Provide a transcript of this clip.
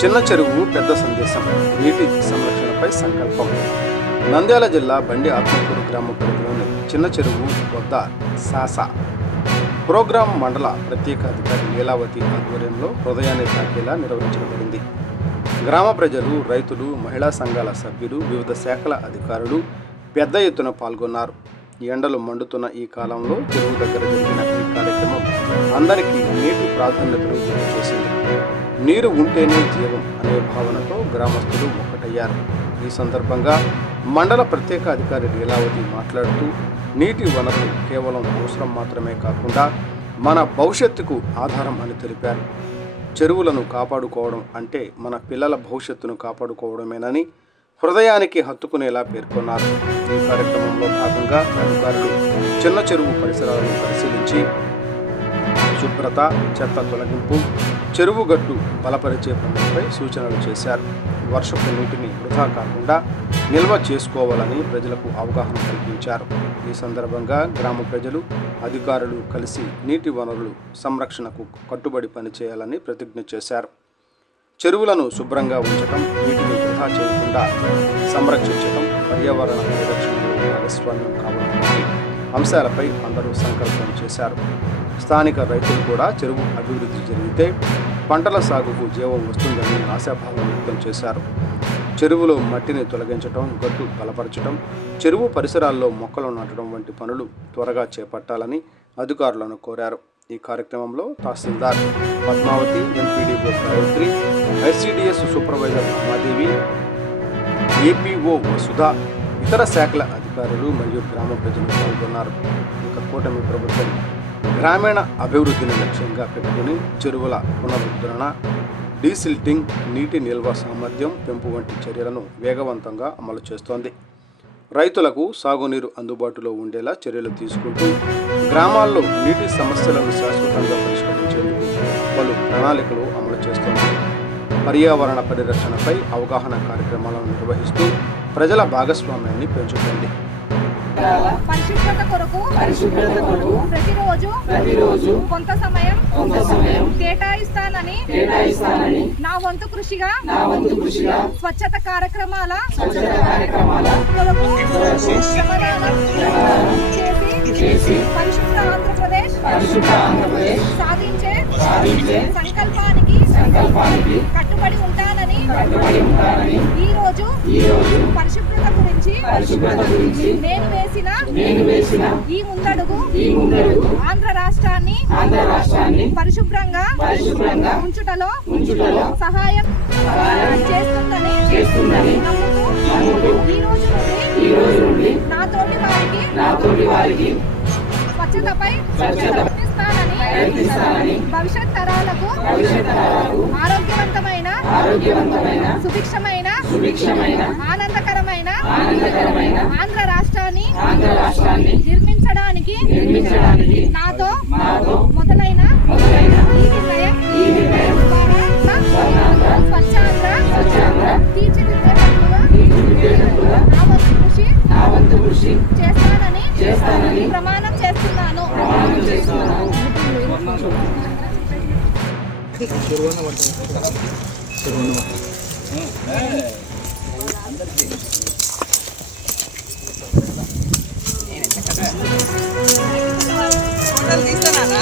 చిన్న చెరువు పెద్ద సందేశం, నీటి సంరక్షణపై సంకల్పం. నంద్యాల జిల్లా బండి ఆత్మకూరు గ్రామ పరిధిలోని చిన్న చెరువు వద్ద సాసా ప్రోగ్రాం మండల ప్రత్యేక అధికారి లీలావతి ఆధ్వర్యంలో హృదయాన్ని తాకేలా నిర్వహించబడింది. గ్రామ ప్రజలు, రైతులు, మహిళా సంఘాల సభ్యులు, వివిధ శాఖల అధికారులు పెద్ద ఎత్తున పాల్గొన్నారు. ఎండలు మండుతున్న ఈ కాలంలో చెరువు దగ్గర జరిగిన ఈ కార్యక్రమం అందరికీ నీటి ప్రాధాన్యతను గుర్తు చేసింది. నీరు ఉంటేనే జీవం అనే భావనతో గ్రామస్తులు ఒక్కటయ్యారు. ఈ సందర్భంగా మండల ప్రత్యేక అధికారి లీలావతి మాట్లాడుతూ, నీటి వనరులు కేవలం అవసరం మాత్రమే కాకుండా మన భవిష్యత్తుకు ఆధారం అని తెలిపారు. చెరువులను కాపాడుకోవడం అంటే మన పిల్లల భవిష్యత్తును కాపాడుకోవడమేనని హృదయానికి హత్తుకునేలా పేర్కొన్నారు. ఈ కార్యక్రమంలో భాగంగా అధికారులు చిన్న చెరువు పరిసరాలను పరిశీలించి శుభ్రత, చెత్త తొలగింపు, చెరువు గట్టు బలపరిచే పనులపై సూచనలు చేశారు. వర్షపు నీటిని వృధా కాకుండా నిల్వ చేసుకోవాలని ప్రజలకు అవగాహన కల్పించారు. ఈ సందర్భంగా గ్రామ ప్రజలు, అధికారులు కలిసి నీటి వనరులు సంరక్షణకు కట్టుబడి పనిచేయాలని ప్రతిజ్ఞ చేశారు. చెరువులను శుభ్రంగా ఉంచడం, నీటిని వృధా చేయకుండా సంరక్షించడం, పర్యావరణ పరిరక్షణలో భాగస్వామ్యం కావడం వంటి అంశాలపై అందరూ సంకల్పం చేశారు. స్థానిక రైతులు కూడా చెరువు అభివృద్ధి జరిగితే పంటల సాగుకు జీవం వస్తుందని ఆశాభావం వ్యక్తం చేశారు. చెరువులో మట్టిని తొలగించడం, గట్టు బలపరచడం, చెరువు పరిసరాల్లో మొక్కలు నాటడం వంటి పనులు త్వరగా చేపట్టాలని అధికారులను కోరారు. ఈ కార్యక్రమంలో tahsildar Padmavathi, MPDO Gayatri, ICDS supervisor Ramadevi, APO Vasudha, ఇతర శాఖల అధికారులు మరియు గ్రామ ప్రజలు పాల్గొన్నారు. ఇక కూటమి ప్రభుత్వం గ్రామీణ అభివృద్ధిని లక్ష్యంగా పెట్టుకుని చెరువుల పునరుద్ధరణ, డీసిల్టింగ్, నీటి నిల్వ సామర్థ్యం పెంపు వంటి చర్యలను వేగవంతంగా అమలు చేస్తోంది. రైతులకు సాగునీరు అందుబాటులో ఉండేలా చర్యలు తీసుకుంటూ గ్రామాల్లో నీటి సమస్యలను శాశ్వతంగా పరిష్కరించేందుకు పలు ప్రణాళికలు అమలు చేస్తోంది. పర్యావరణ పరిరక్షణపై అవగాహన కార్యక్రమాలను నిర్వహిస్తూ ప్రజల భాగస్వామ్యాన్ని పెంచుతోంది. పరిశుభ్రత కొరకు ప్రతిరోజు కొంత సమయం కేటాయిస్తానని నా వంతు కృషిగా స్వచ్ఛత కార్యక్రమాల కొరకు చేసి పరిశుభ్ర ఆంధ్రప్రదేశ్ సాధించే సంకల్పానికి కట్టుబడి ఉంటానని ఈ రోజు పరిశుభ్రత గురించి నేను వేసిన ఈ ముందడుగు ఆంధ్ర రాష్ట్రాన్ని పరిశుభ్రంగా ఉంచుటలో సహాయం చేస్తుందని నమ్ముతూ ఈ రోజు నుండి నాతోటి వారికి స్వచ్ఛతపై ప్రయత్నిస్తానని భవిష్యత్ తరాలకు ఆరోగ్యవంతమైన సుభిక్షమైన ఆనందకరమైన ఆంధ్ర రాష్ట్రాన్ని నిర్మించడానికి నాతో మొదలైన ఈ నిర్ణయం ద్వారా స్వచ్ఛాంధ్ర తీర్చిదిద్దేందుకు నా వంతు కృషి చేస్తానని ప్రమాణం చేస్తున్నాను. తీస్తానా?